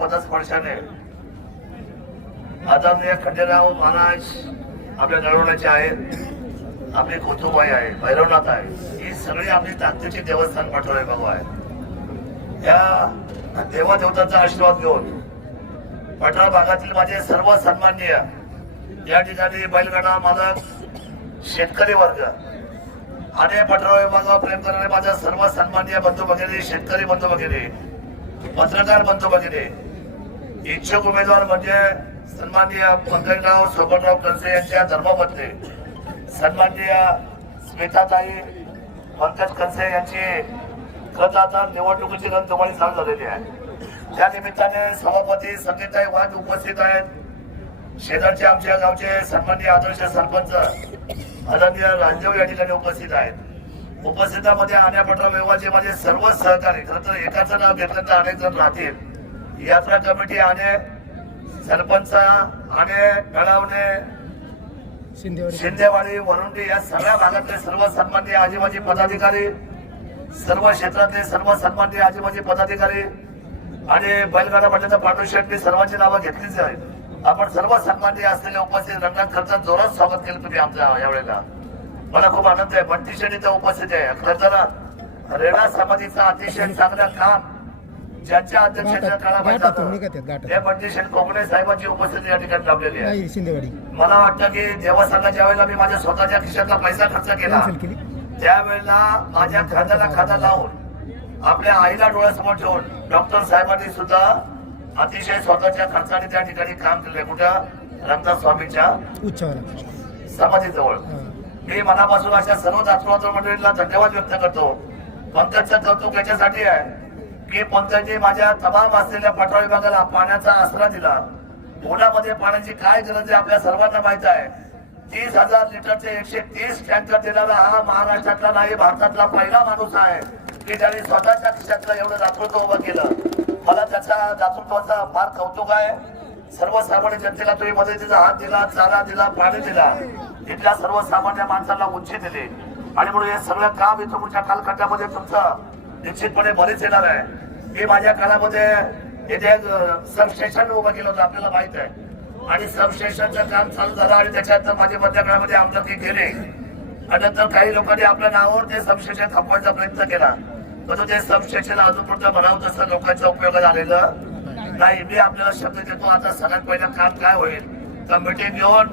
पदस्पर्शाने आदरणीय खंडेराव महाराज आपल्या नळवण्याचे आहेत, आपले कोथुबाई आहे, भैरवनाथ आहे, ही सगळी आपली ताकदीची देवस्थान पाठवले भाऊ आहे. या देवादेवतांचा आशीर्वाद घेऊन पठार भागातील माझे सर्व सन्माननीय या ठिकाणी बैलगाडा मालक, शेतकरी वर्ग आणि पठार विभागावर प्रेम करणारे माझ्या सर्व सन्माननीय बंधू भगिनी, शेतकरी बंधू भगिनी, पत्रकार बंधू भगिनी, इच्छुक उमेदवार म्हणजे सन्माननीय पंकजराव सोबतराव कनसे यांच्या धर्मपत्नी सन्माननीय स्मिताताई पंकज कनसे यांची खत आता निवडणुकीची रणधुमाळी चालू झालेली आहे. त्या निमित्ताने सभापती संगीताई वाद उपस्थित आहेत. शेजारचे आमच्या गावचे सन्माननीय आदर्श सरपंच आदरणीय राजदेव या ठिकाणी उपस्थित आहेत. उपस्थितांमध्ये आण्यापट्रा व्यवहारचे माझे सर्व सहकारी, खरं तर एकाचं नाव घेतलं तर अनेक जण राहतील. यात्रा कमिटी आणे, सरपंच आणे, कळावणे, शिंदेवाडी, वरुंडी या सगळ्या भागातले सर्व सन्माननीय आजीबाजी पदाधिकारी, सर्व क्षेत्रातले सर्व सन्माननीय आजीबाजी पदाधिकारी आणि बैलगाडा मंडळाच्या पाठोशेटनी सर्वांची नावं घेतलीच आहेत. आपण सर्व सन्माननीय असलेले उपस्थित रंगनाथ खर्चात जोरात स्वागत केलं तुम्ही आमच्या यावेळेला. मला खूप आनंद आहे. बंटी शेठ इथं उपस्थित आहे. खरं तर रेडा समाधीचं अतिशय चांगलं काम ज्यांच्या अध्यक्षाच्या काळामध्ये हे बंटी शेठ कोकणे साहेबांची उपस्थिती या ठिकाणी लाभलेली आहे. मला वाटतं की देवस्थानात ज्या वेळेला मी माझ्या स्वतःच्या खिशातला पैसा खर्च केला त्यावेळेला माझ्या खात्याला खाता लावून आपल्या आईला डोळ्यासमोर ठेवून डॉक्टर साहेबांनी सुद्धा अतिशय स्वतःच्या खर्चाने त्या ठिकाणी काम केले. कुठं? रामदास स्वामींच्या समाधीजवळ. मी मनापासून अशा सर्व दातृत्व मंडळींना धन्यवाद व्यक्त करतो. पंकजचं कौतुक याच्यासाठी आहे की पंकजने माझ्या तमाम असलेल्या पठार विभागाला पाण्याचा आसरा दिला. पुण्यामध्ये पाण्याची काय गरज आहे आपल्या सर्वांना माहित आहे. 30,000 लिटरचे 130 टँकर देणारा हा महाराष्ट्रातला नाही, भारतातला पहिला माणूस आहे की ज्याने स्वतःच्या खिशातलं एवढं दातृत्व उभं केलं. मला त्याच्या दातृत्वाचा फार कौतुक आहे. सर्वसामान्य जनतेला तुम्ही मदतीचा हात दिला, चारा दिला, पाणी दिला, इथल्या सर्वसामान्य माणसाला उंची दिली आणि म्हणून हे सगळं काम इथं पुढच्या कालखंडामध्ये तुमचं निश्चितपणे बरेच येणार आहे. मी माझ्या काळामध्ये इथे सबस्टेशन उभं केलं होतं आपल्याला माहित आहे आणि सबस्टेशनचं काम चालू झालं आणि त्याच्यानंतर माझ्या मध्य काळामध्ये आमदारकी केली आणि नंतर काही लोकांनी आपल्या नावावर ते सबस्टेशन थांबवायचा प्रयत्न केला. पण ते सबस्टेशन अजून पुढचं बनावं तसं लोकांचा उपयोग झालेला नाही. मी आपल्याला शब्द देतो आता सगळ्यात पहिलं काम काय होईल, कमिटी घेऊन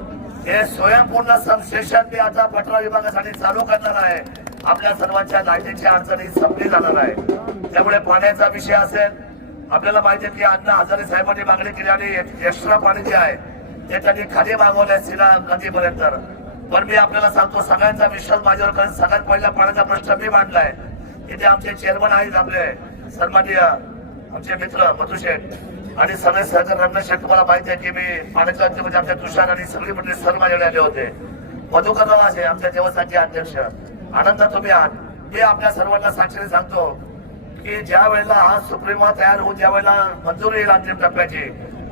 हे स्वयंपूर्ण सबस्टेशन मी आता पठार विभागासाठी चालू करणार आहे. आपल्या सर्वांच्या लाईटीची अडचणी संपली जाणार आहे. त्यामुळे पाण्याचा विषय असेल, आपल्याला माहिती आहे की अण्णा हजारे साहेबांनी मागणी केली आणि एक्स्ट्रा पाणी जे आहे ते त्यांनी खाली मागवले सिरा नदीपर्यंत. पण मी आपल्याला सांगतो सगळ्यांचा विश्वास माझ्यावर कारण सगळ्यात पहिला पाण्याचा प्रश्न मी मांडलाय. इथे आमचे चेअरमन आहेत, आपले सन्माननीय आमचे मित्र मधुशेठ आणि सगळे सहकारी रंगशेठ. तुम्हाला माहिती आहे की मी पाण्याच्या म्हणजे आमच्या तुषार आणि सगळी मंडळी सर माझ्याकडे आले होते. मधुकरराव असे आमच्या देवस्थानचे अध्यक्ष, आनंद तुम्ही आहात. मी आपल्या सर्वांना साक्षीने सांगतो की ज्या वेळेला हा सुप्रीमो तयार होऊन ज्या वेळेला मंजुरी येईल अंतिम टप्प्याची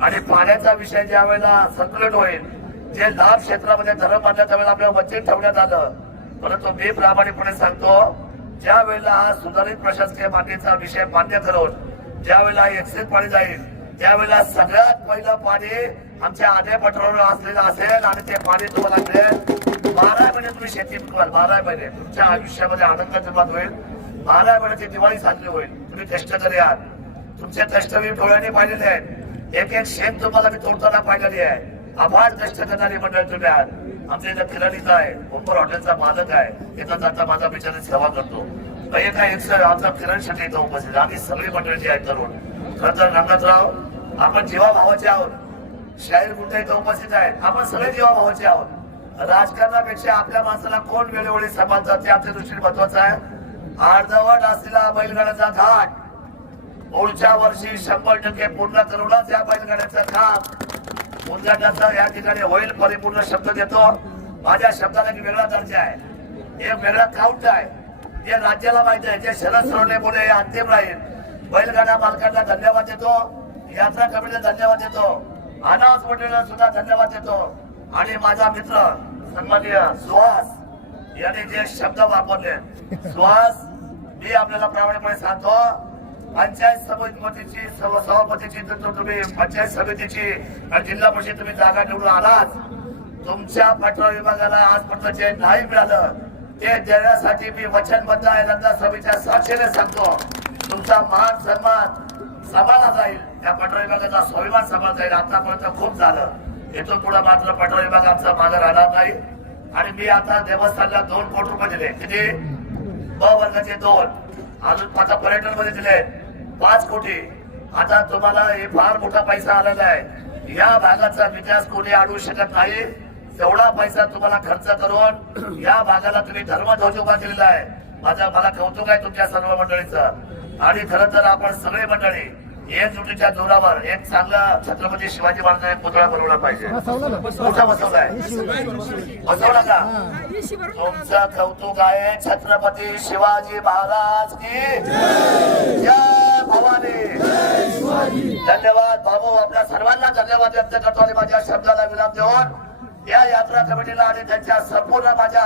आणि पाण्याचा विषय ज्या वेळेला संकलन होईल, जे लाभ क्षेत्रामध्ये धरण बांधण्याच्या वेळेला आपल्याला वंचित ठेवण्यात आलं, परंतु मी प्रामाणिकपणे सांगतो ज्या वेळेला हा सुधारित प्रशासकीय मान्यतेचा विषय मान्य करून ज्या वेळेला एक्सिट पाणी जाईल त्यावेळेला सगळ्यात पहिलं पाणी आमच्या आद्या पठारावर असलेलं असेल आणि ते पाणी तुम्हाला मिळेल. 12 महिने तुम्ही शेती पिकवाल, 12 महिने तुमच्या आयुष्यामध्ये आनंद निर्माण होईल. 12 महिन्याची दिवाळी साजरी होईल. तुम्ही कष्टकरी आहात, तुमचे कष्ट मी डोळ्याने पाहिलेले आहेत. एक एक शेत तुम्हाला मी तोडताना पाहिलेली आहे. अफाट कष्ट करणारी मंडळ तुम्ही आहात. आमच्या इथं किराणीचा आहे, ओंकार हॉटेलचा मालक आहे, येतात जाता माझा बिचारी सेवा करतो. एक आमचा किरण शेट्टी इथं उपस्थित, आम्ही सगळी मंडळी जी आहेत तरुण. खरं तर रंगनाथराव आपण जीवा भावाचे आहोत. शाहीर गुंडे इथं उपस्थित आहेत, आपण सगळे जीवा भावाचे आहोत. राजकारणापेक्षा आपल्या माणसाला कोण वेळोवेळी सांभाळतात ते आपल्या दृष्टीने महत्वाचं आहे. अर्धवट असलेला बैलगाड्याचा घाट पुढच्या वर्षी 100% पूर्ण करूनच या बैलगाड्याचं काम उद्घाटनाचा या ठिकाणी होईल. परिपूर्ण शब्द देतो. माझ्या शब्दाला एक वेगळा दर्जा आहे, एक वेगळा काउंट आहे. जे राज्याला माहिती आहे, जे शरद सोडले बोले हे अंतिम राहील. बैलगाडा मालकांना धन्यवाद देतो, यात्रा कमिटीला धन्यवाद देतो, अनाउन्स मंडळीला सुद्धा धन्यवाद देतो आणि माझा मित्र सन्माननीय सुहास यांनी जे शब्द वापरले, सुहास मी आपल्याला प्रामाणिकपणे सांगतो पंचायत समितीची सभापतीची तर तुम्ही पंचायत समितीची आणि जिल्हा परिषद तुम्ही जागा निवडून आलात. तुमच्या पटवा विभागाला आजपर्यंत जे नाही मिळालं ते देण्यासाठी मी वचनबद्ध आहे. रंगा सभेच्या साक्षीने सांगतो, तुमचा मान सन्मान सांभाळला जाईल, त्या पटवा विभागाचा स्वाभिमान सांभाळला जाईल. आतापर्यंत खूप झालं, इथून पुढे मात्र पटवा विभाग आमचा मागे राहणार नाही. आणि मी आता देवस्थानला 2 कोटी रुपये दिले. किती? ब वर्गाचे 2, अजून आता पर्यटन मध्ये दिले 5 कोटी. आता तुम्हाला हे फार मोठा पैसा आलेला आहे. या भागाचा विकास कोणी अडवू शकत नाही. एवढा पैसा तुम्हाला खर्च करून या भागाला तुम्ही धर्मध्वज उभा केलेला आहे. मला कौतुक आहे तुमच्या सर्व मंडळीचं. आणि खरं तर आपण सगळे मंडळी एकजुटीच्या जोरावर एक चांगला छत्रपती शिवाजी महाराजांचा पुतळा बनवला पाहिजे. मोठा बसवलाय, बसवला का? तुमचं कौतुक आहे. छत्रपती शिवाजी महाराज की जय भवानी. धन्यवाद बाबू, आपल्या सर्वांना धन्यवाद व्यक्त करतो. आणि माझ्या शब्दाला विराम देऊन या यात्रा कमिटीला आणि त्यांच्या संपूर्ण माझ्या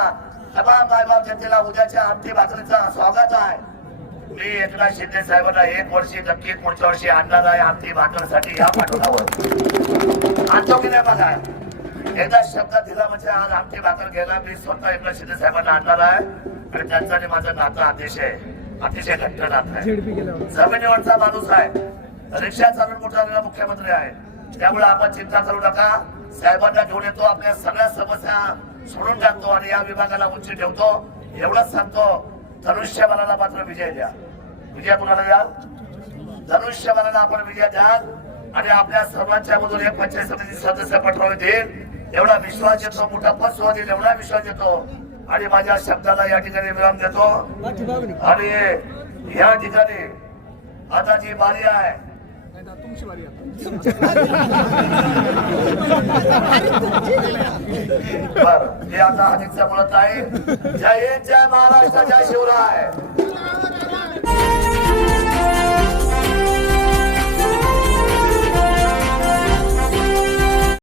तमाम मायबाप जनतेला उद्याच्या आमटी भाकरीचा स्वागत आहे. मी एकनाथ शिंदे साहेबांना 1 वर्षी नक्की पुढच्या वर्षी आणणार आहे आमटी भाकरीसाठी या पाठवण्यावर. आणतो की नाही बघा, एकदा शब्द दिला म्हणजे आज आमटी भाकर घ्यायला मी स्वतः एकनाथ शिंदे साहेबांना आणणार आहे. आणि त्यांचा आणि माझं नातं अतिशय घट्ट नातं आहे. जमिनीवरचा माणूस आहे, रिक्षा चालून मोठा मुख्यमंत्री आहे. त्यामुळे आपण चिंता करू नका. साहेबांना घेऊन येतो, आपल्या सगळ्या समस्या सोडून टाकतो आणि या विभागाला उंची ठेवतो. एवढंच सांगतो, धनुष्यबाणाला मात्र विजय द्या. विजय कुणाला द्याल? धनुष्यबाणाला आपण विजय द्याल. आणि आपल्या सर्वांच्या मधून एक पंचायत समिती सदस्य पटवावे देईल एवढा विश्वास येतो. मोठा पद सुद्धा देईल एवढा विश्वास येतो. आणि माझ्या शब्दाला या ठिकाणी विराम देतो. आणि या ठिकाणी आता जी बारी आहे बर, मी आता अधिकचा बोलत आहे. जय हिंद, जय महाराष्ट्र, जय शिवराय.